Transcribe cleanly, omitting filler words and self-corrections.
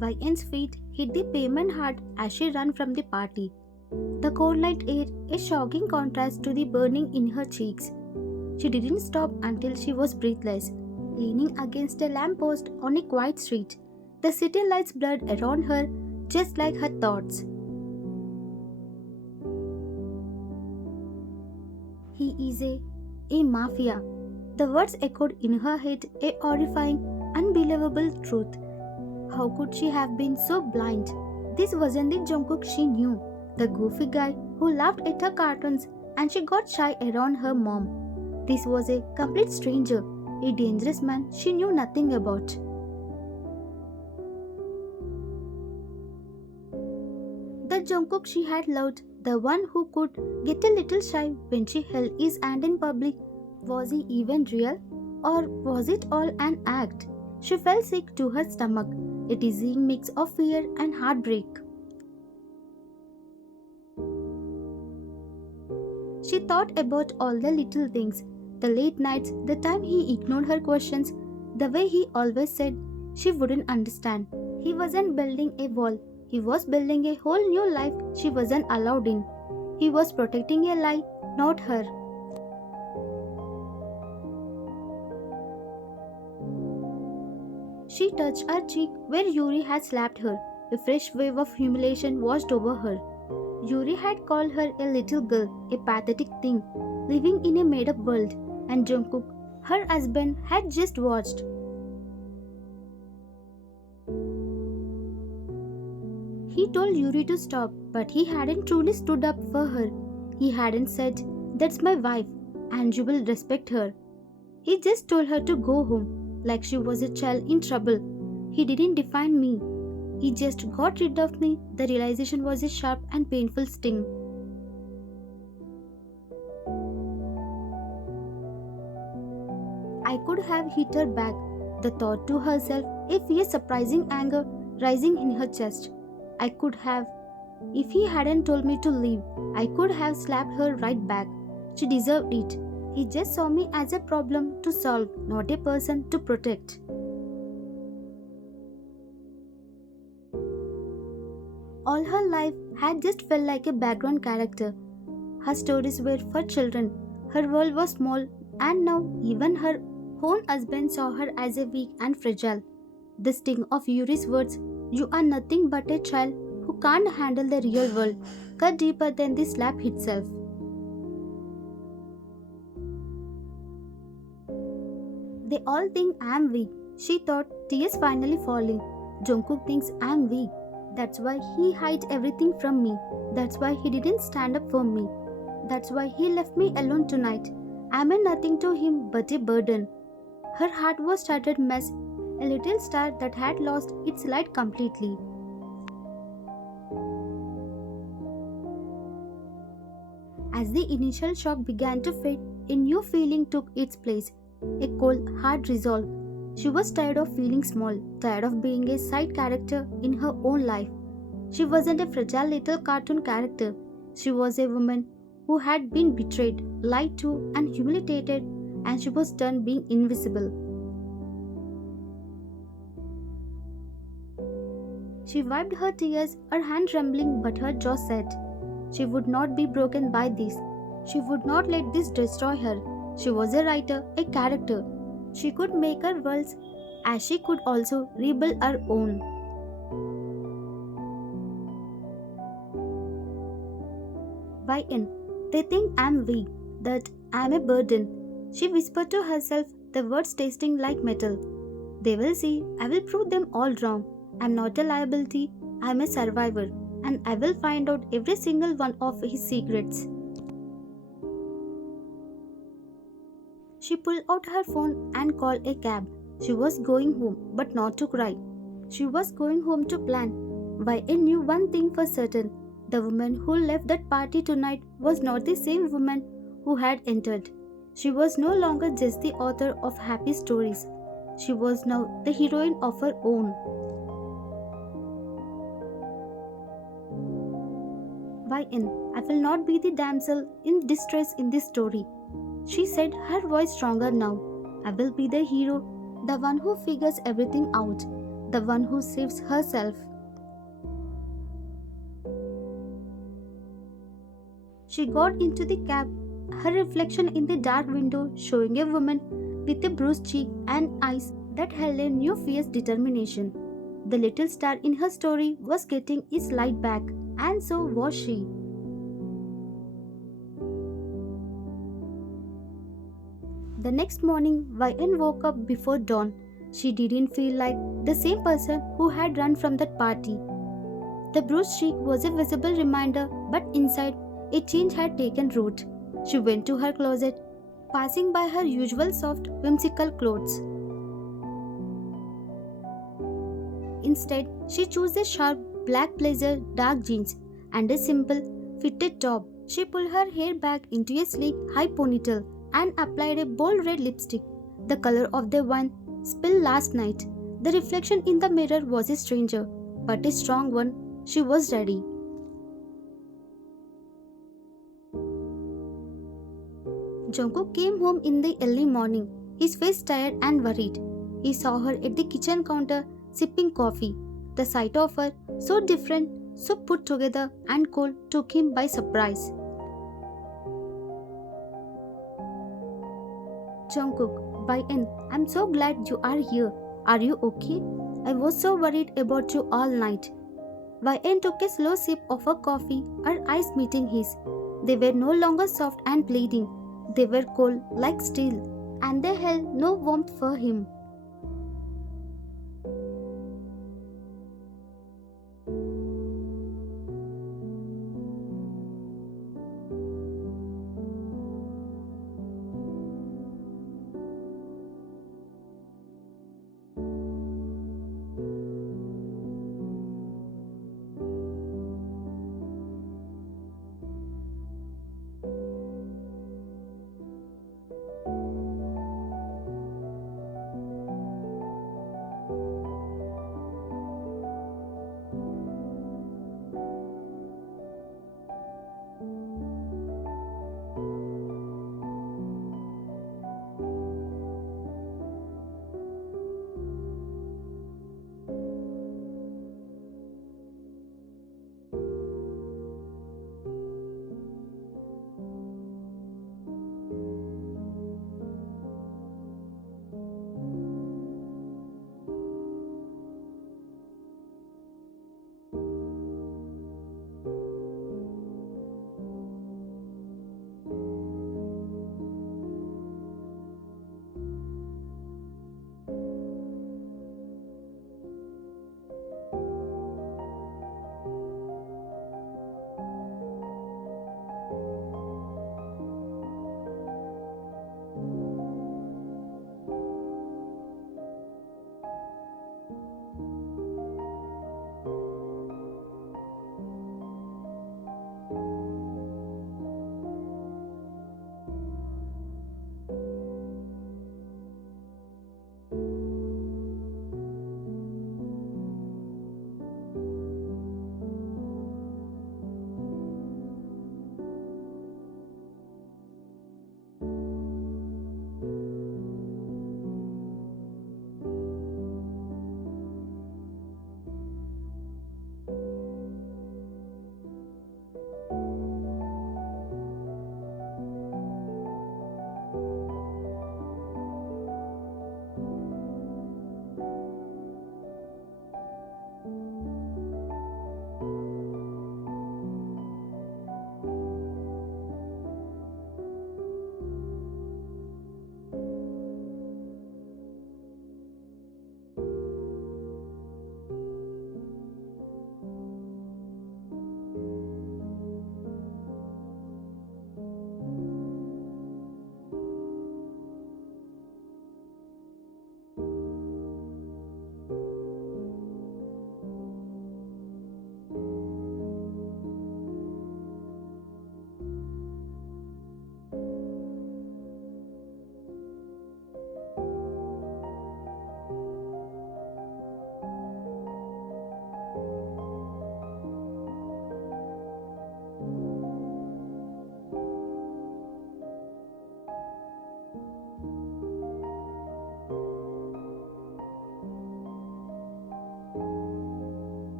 Waien's feet hit the pavement hard as she ran from the party. The cold night air, a shocking contrast to the burning in her cheeks. She didn't stop until she was breathless, leaning against a lamppost on a quiet street. The city lights blurred around her, just like her thoughts. He is a mafia. The words echoed in her head, a horrifying, unbelievable truth. How could she have been so blind? This wasn't the Jungkook she knew, the goofy guy who laughed at her cartoons and she got shy around her mom. This was a complete stranger, a dangerous man she knew nothing about. The Jungkook she had loved, the one who could get a little shy when she held his hand in public, was he even real? Or was it all an act? She felt sick to her stomach, a dizzying mix of fear and heartbreak. She thought about all the little things, the late nights, the time he ignored her questions, the way he always said she wouldn't understand. He wasn't building a wall, he was building a whole new life she wasn't allowed in. He was protecting a lie, not her. She touched her cheek where Yuri had slapped her. A fresh wave of humiliation washed over her. Yuri had called her a little girl, a pathetic thing, living in a made-up world, and Jungkook, her husband, had just watched. He told Yuri to stop, but he hadn't truly stood up for her. He hadn't said, "That's my wife, and you will respect her." He just told her to go home, like she was a child in trouble. He didn't define me. He just got rid of me. The realization was a sharp and painful sting. I could have hit her back, the thought to herself, a fierce surprising anger rising in her chest. I could have. If he hadn't told me to leave, I could have slapped her right back. She deserved it. He just saw me as a problem to solve, not a person to protect. All her life had just felt like a background character. Her stories were for children. Her world was small, and now even her own husband saw her as a weak and fragile. The sting of Yuri's words, "You are nothing but a child who can't handle the real world," cut deeper than the slap itself. They all think I'm weak, she thought, tears finally falling. Jungkook thinks I'm weak. That's why he hides everything from me. That's why he didn't stand up for me. That's why he left me alone tonight. I'm a nothing to him but a burden. Her heart was shattered mess, a little star that had lost its light completely. As the initial shock began to fade, a new feeling took its place, a cold, hard resolve. She was tired of feeling small, tired of being a side character in her own life. She wasn't a fragile little cartoon character. She was a woman who had been betrayed, lied to, and humiliated, and she was done being invisible. She wiped her tears, her hand trembling but her jaw set. She would not be broken by this. She would not let this destroy her. She was a writer, a character. She could make her worlds as she could also rebuild her own. Why they think I'm weak, that I'm a burden. She whispered to herself, the words tasting like metal. They will see, I will prove them all wrong. I'm not a liability, I'm a survivor, and I will find out every single one of his secrets. She pulled out her phone and called a cab. She was going home, but not to cry. She was going home to plan. Why knew one thing for certain. The woman who left that party tonight was not the same woman who had entered. She was no longer just the author of happy stories. She was now the heroine of her own. I will not be the damsel in distress in this story. She said, her voice stronger now. I will be the hero, the one who figures everything out, the one who saves herself. She got into the cab, her reflection in the dark window showing a woman with a bruised cheek and eyes that held a new fierce determination. The little star in her story was getting its light back, and so was she. The next morning, YN woke up before dawn. She didn't feel like the same person who had run from that party. The bruised cheek was a visible reminder, but inside, a change had taken root. She went to her closet, passing by her usual soft, whimsical clothes. Instead, she chose a sharp black blazer, dark jeans, and a simple, fitted top. She pulled her hair back into a sleek, high ponytail and applied a bold red lipstick, the color of the wine spilled last night. The reflection in the mirror was a stranger, but a strong one. She was ready. Jungkook came home in the early morning, his face tired and worried. He saw her at the kitchen counter sipping coffee. The sight of her, so different, so put together and cold, took him by surprise. Jungkook, YN, I'm so glad you are here. Are you okay? I was so worried about you all night. YN took a slow sip of her coffee, her eyes meeting his. They were no longer soft and pleading. They were cold like steel, and they held no warmth for him.